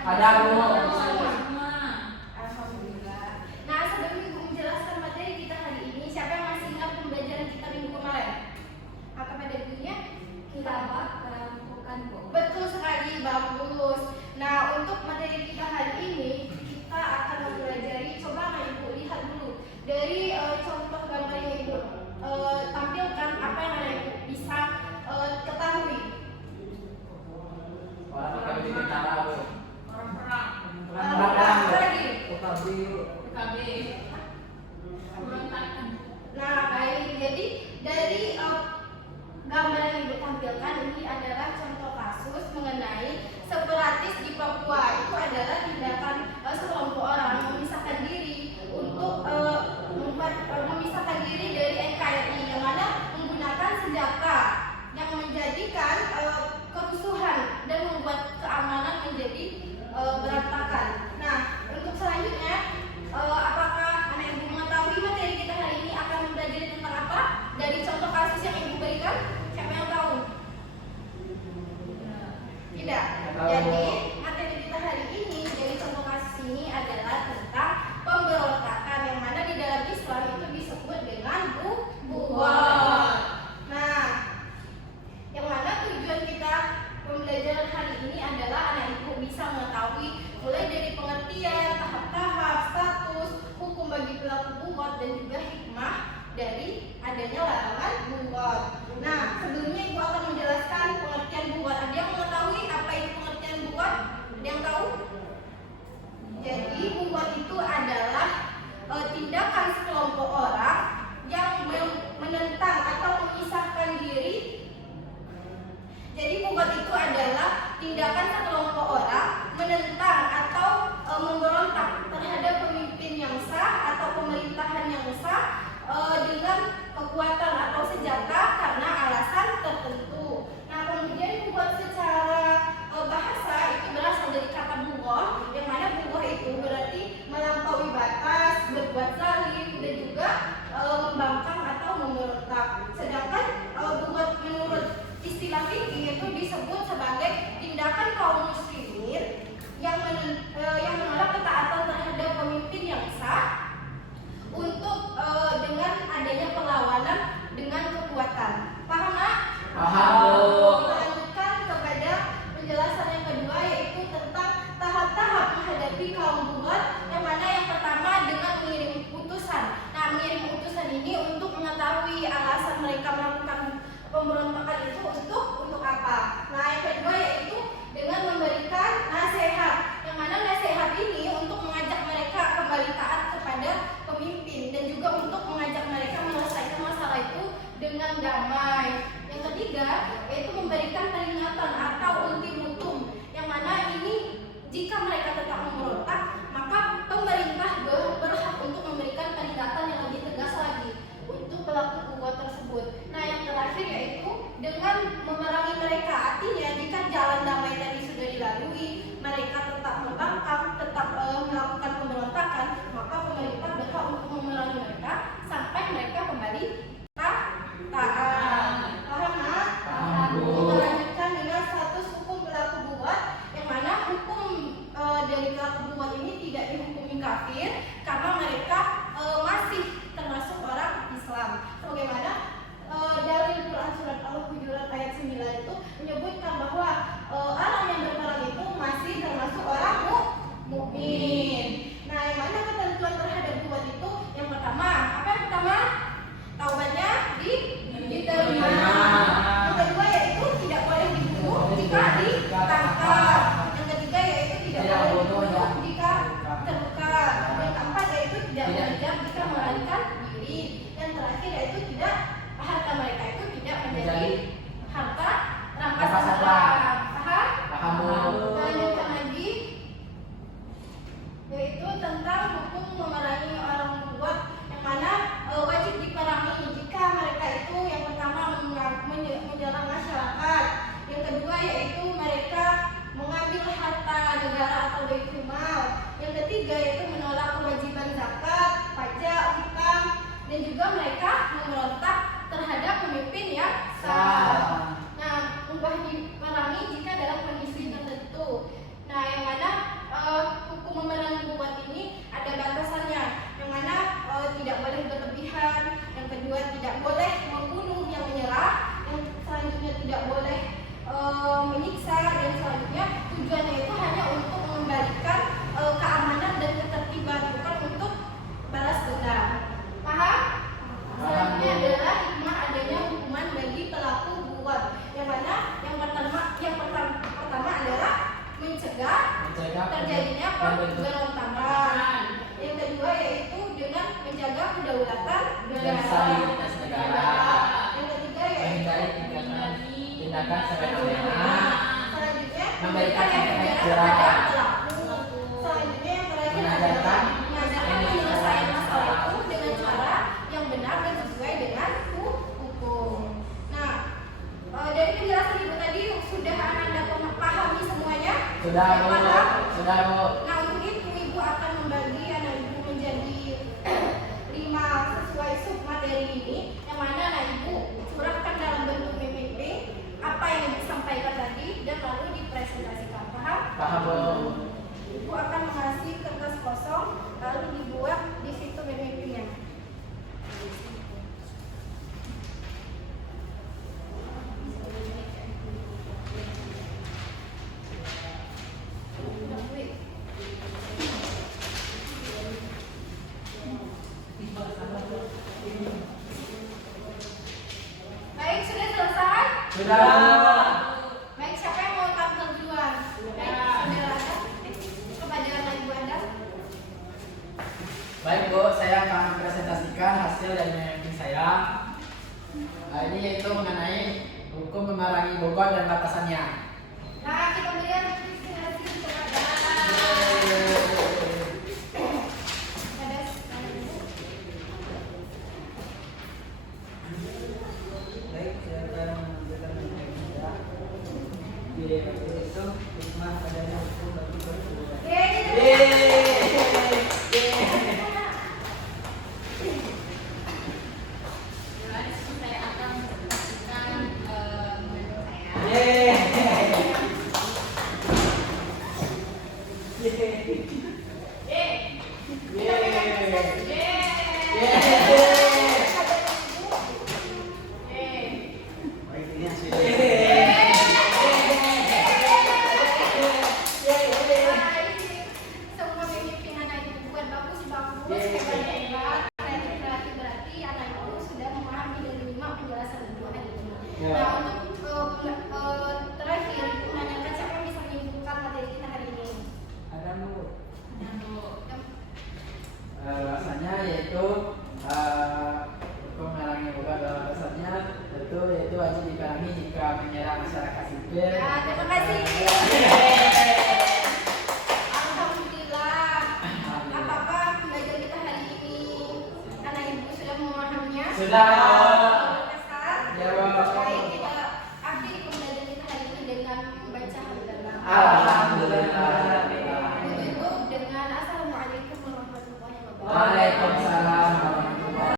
Ada Bu. Alhamdulillah. Nah, sebelum Ibu menjelaskan materi kita hari ini, siapa yang masih ingat pembelajaran kita minggu kemarin? Apa pada ibunya? Kita apa? Melakukan Bu. Betul sekali, bagus. Nah, untuk materi kita hari ini, kita akan mempelajari, coba Ibu lihat dulu dari contoh gambar yang Ibu tampilkan, apa yang Ibu bisa ketahui. Orang PKB bikin cara Bu. Orang perang. Apa lagi? PKB. Berontakan. Nah, baik. Jadi dari gambar yang Ibu tampilkan ini adalah contoh kasus mengenai separatis di Papua. Itu adalah tindakan sekelompok orang memisahkan diri untuk memisahkan diri dari NKRI yang mana menggunakan senjata yang menjadikan kerusuhan dan membuat keamanan menjadi berantakan. Nah, untuk selanjutnya, apakah anak ibu mengetahui materi kita hari ini akan mempelajari tentang apa? Dari contoh kasus yang ibu berikan, siapa yang tahu? Tidak. Jadi materi kita hari ini dari contoh kasus ini adalah tentang pemberontakan yang mana di dalam Islam itu disebut dengan buat. Nah, yang mana tujuan kita pembelajaran hari ini adalah anak ibu bisa mengetahui mulai dari pengertian, tahap-tahap, status, hukum bagi pelaku buat dan juga hikmah dari adanya larangan buat. Nah, sebelumnya ibu akan menjelaskan pengertian buat. Ada yang mengetahui apa itu pengertian buat? Ada yang tahu? Jadi buat itu adalah tindakan sekelompok orang yang menentang atau memisahkan diri. Jadi buat itu adalah tindakan sekelompok orang menentang atau memberontak terhadap pemimpin yang sah atau pemerintahan yang sah dengan kekuatan atau senjata karena alasan tertentu. Nah, kemudian buat secara bahasa itu berasal dari kata bugoh, yang mana bugoh itu berarti melampaui batas, berbuat zalim dan juga membangkang atau memberontak. Sedangkan bugoh menurut istilah fikih itu disebut sebagai tindakan kaum muslimin yang menolak ketaatan terhadap pemimpin yang sah untuk dengan adanya perlawanan dengan kekuatan. Paham nak? Paham. Kita lanjutkan kepada penjelasan yang kedua, yaitu tentang tahap-tahap menghadapi kaum buat, yang mana yang pertama dengan mengirim utusan. Nah, mengirim utusan ini untuk mengetahui alasan mereka melakukan pemberontakan itu untuk berontakan. Yang kedua yaitu dengan menjaga kedaulatan dan stabilitas negara. Yang ketiga yaitu Menghindari tindakan semena-mena. selanjutnya Memberikan efek kepada jerah. pelaku. Selanjutnya yang terakhir Mengajarkan mengajarkan penyelesaian masalah itu dengan cara yang benar dan sesuai dengan hukum. Nah, dari penjelasan ibu tadi sudah anda pahami semuanya? Sudah Yang Bu, paham? sudah Bu. Nah, untuk itu ibu akan membagi anak ibu menjadi 5 sesuai submateri ini, yang mana anak ibu curahkan dalam bentuk PPT apa yang ibu sampaikan tadi dan lalu dipresentasikan. Paham? Paham Bu. Ibu akan mengasih kertas kosong lalu dibuat di situ PPT-nya. Baik, sudah selesai? Sudah Bu. Baik, siapa yang mau tampil duluan? Baik, saudara Anda. Kepada anak ibu Anda. Baik Bu, saya akan presentasikan hasil dari memimpin saya. Nah, ini yaitu mengenai hukum memerangi bogor dan batasannya. Nah, kita berikan apresiasi kepada anak ibu. Baik, saya akan menunjukkan saya. Di itu hikmah adanya hukum bagi perbuatan. Saya akan menunjukkan menurut saya. Baik, ini hasilnya. Semua memimpin anak ibu buat bagus, hebat, kreatif berarti anak ibu sudah memahami dari 5 penjelasan ibu hari ini. Ya. Nah, untuk terakhir ibu menanyakan siapa yang bisa menyimpulkan materi kita hari ini. Ada Bu. Rasanya yaitu hukum memerangi bogor dan batasannya yaitu wajib diperangi jika menyerang masyarakat sipil. Ya, terima kasih. Alhamdulillah. Apakah pembelajaran kita hari ini anak ibu sudah memahaminya? Sudah.